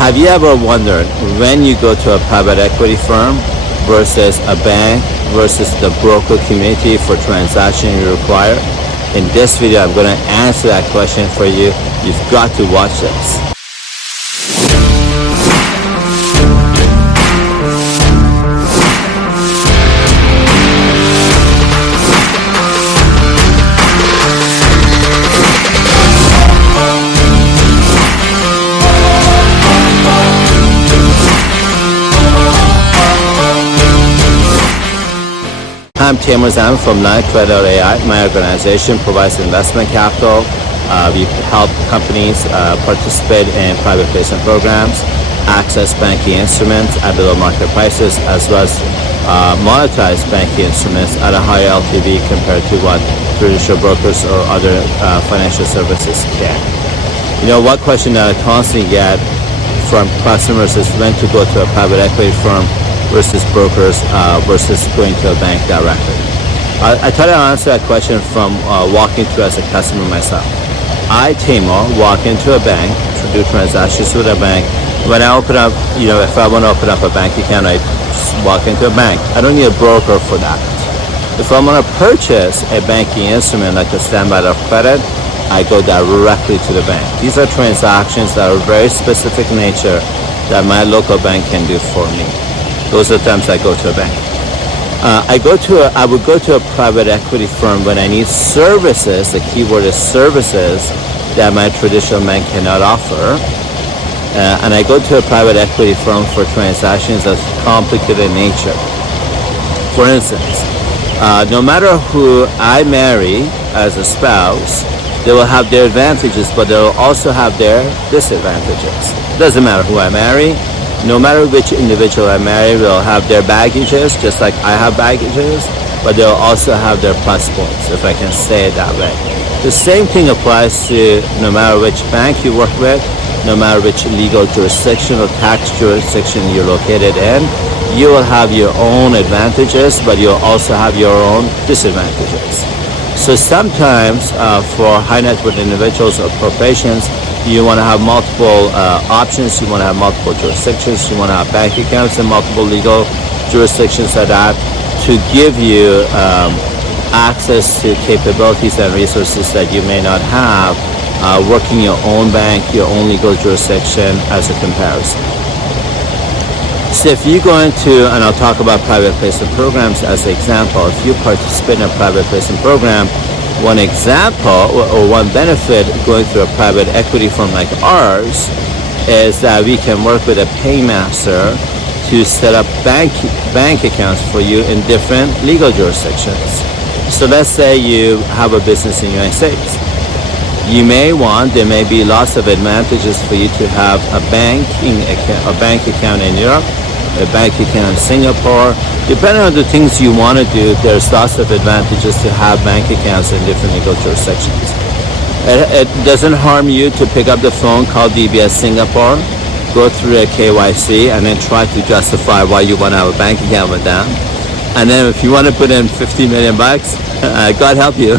Have you ever wondered when you go to a private equity firm versus a bank versus the broker community for transaction you require? In this video, I'm going to answer that question for you. You've got to watch this. I'm Taimour Zaman from AI. My organization provides investment capital. We help companies participate in private placement programs, access banking instruments at below market prices, as well as monetize banking instruments at a higher LTV compared to what traditional brokers or other financial services can. You know, one question that I constantly get from customers is when to go to a private equity firm versus brokers versus going to a bank directly. I try to answer that question from walking through as a customer myself. I, Taimour, walk into a bank to do transactions with a bank. When I open up, if I want to open up a bank account, I just walk into a bank. I don't need a broker for that. If I want to purchase a banking instrument like a standby of credit, I go directly to the bank. These are transactions that are very specific in nature that my local bank can do for me. Those are the times I go to a bank. I would go to a private equity firm when I need services. The keyword is services that my traditional bank cannot offer. And I go to a private equity firm for transactions of complicated nature. For instance, no matter who I marry as a spouse, they will have their advantages, but they will also have their disadvantages. Doesn't matter who I marry. No matter which individual I marry, will have their baggages, just like I have baggages, but they'll also have their plus points, if I can say it that way. The same thing applies to no matter which bank you work with, no matter which legal jurisdiction or tax jurisdiction you're located in, you will have your own advantages, but you'll also have your own disadvantages. So sometimes for high net worth individuals or corporations, you want to have multiple options, you want to have multiple jurisdictions, you want to have bank accounts in multiple legal jurisdictions like that to give you access to capabilities and resources that you may not have working your own bank, your own legal jurisdiction as a comparison. So if you go into, and I'll talk about private placement programs as an example, if you participate in a private placement program, one example or one benefit going through a private equity firm like ours is that we can work with a paymaster to set up bank accounts for you in different legal jurisdictions. So let's say you have a business in the United States. There may be lots of advantages for you to have a bank account in Europe, a bank account in Singapore. Depending on the things you want to do, there's lots of advantages to have bank accounts in different legal jurisdictions. It doesn't harm you to pick up the phone, call DBS Singapore, go through a KYC, and then try to justify why you want to have a bank account with them. And then if you want to put in $50 million, God help you.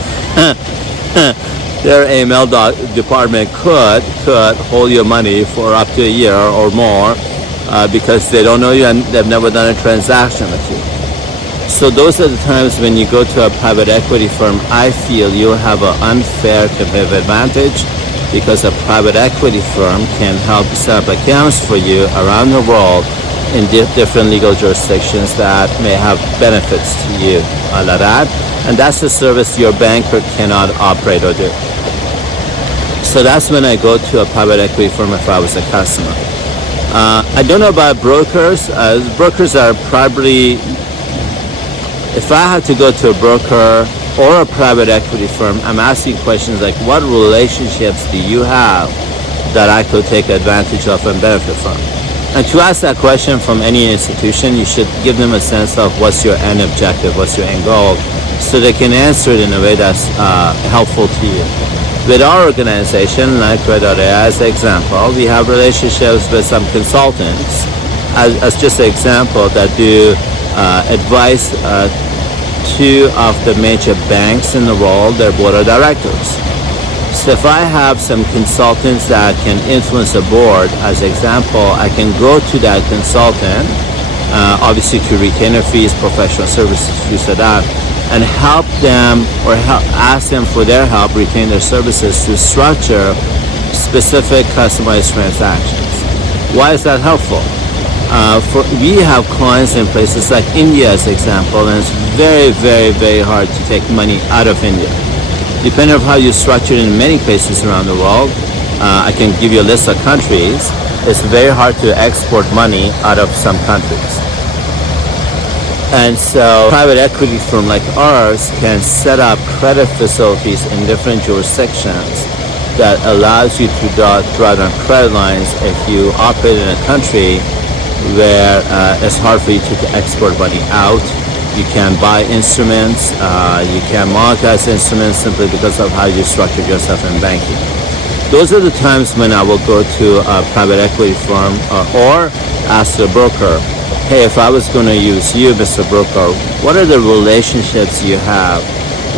Their AML department could hold your money for up to a year or more because they don't know you and they've never done a transaction with you. So those are the times when you go to a private equity firm, I feel you'll have an unfair competitive advantage because a private equity firm can help set up accounts for you around the world in different legal jurisdictions that may have benefits to you like that. And that's a service your banker cannot operate or do. So that's when I go to a private equity firm if I was a customer. I don't know about brokers. Brokers are probably, if I had to go to a broker or a private equity firm, I'm asking questions like, what relationships do you have that I could take advantage of and benefit from? And to ask that question from any institution, you should give them a sense of what's your end objective, what's your end goal, so they can answer it in a way that's helpful to you. With our organization, like AI as an example, we have relationships with some consultants, as just an example, that do advice two of the major banks in the world, their board of directors. So if I have some consultants that can influence the board, as example, I can go to that consultant, obviously to retainer fees, professional services fees, for that, and help them or ask them for their help, retain their services to structure specific customized transactions. Why is that helpful? We have clients in places like India, as example, and it's very, very, very hard to take money out of India. Depending on how you structure it in many places around the world, I can give you a list of countries. It's very hard to export money out of some countries. And so private equity firm like ours can set up credit facilities in different jurisdictions that allows you to draw down credit lines if you operate in a country where it's hard for you to export money out. You can buy instruments, you can monetize instruments simply because of how you structured yourself in banking. Those are the times when I will go to a private equity firm or ask the broker, hey, if I was going to use you, Mr. Broker, what are the relationships you have?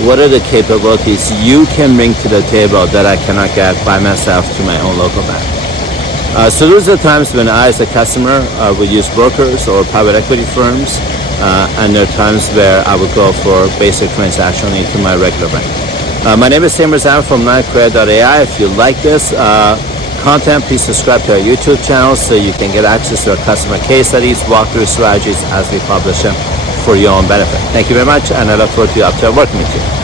What are the capabilities you can bring to the table that I cannot get by myself to my own local bank? So those are the times when I, as a customer, would use brokers or private equity firms, and there are times where I would go for basic transaction into my regular bank. My name is Taimour Zaman from NineCredit.ai. If you like this content, please subscribe to our YouTube channel so you can get access to our customer case studies, walkthrough strategies as we publish them for your own benefit. Thank you very much, and I look forward to working with you.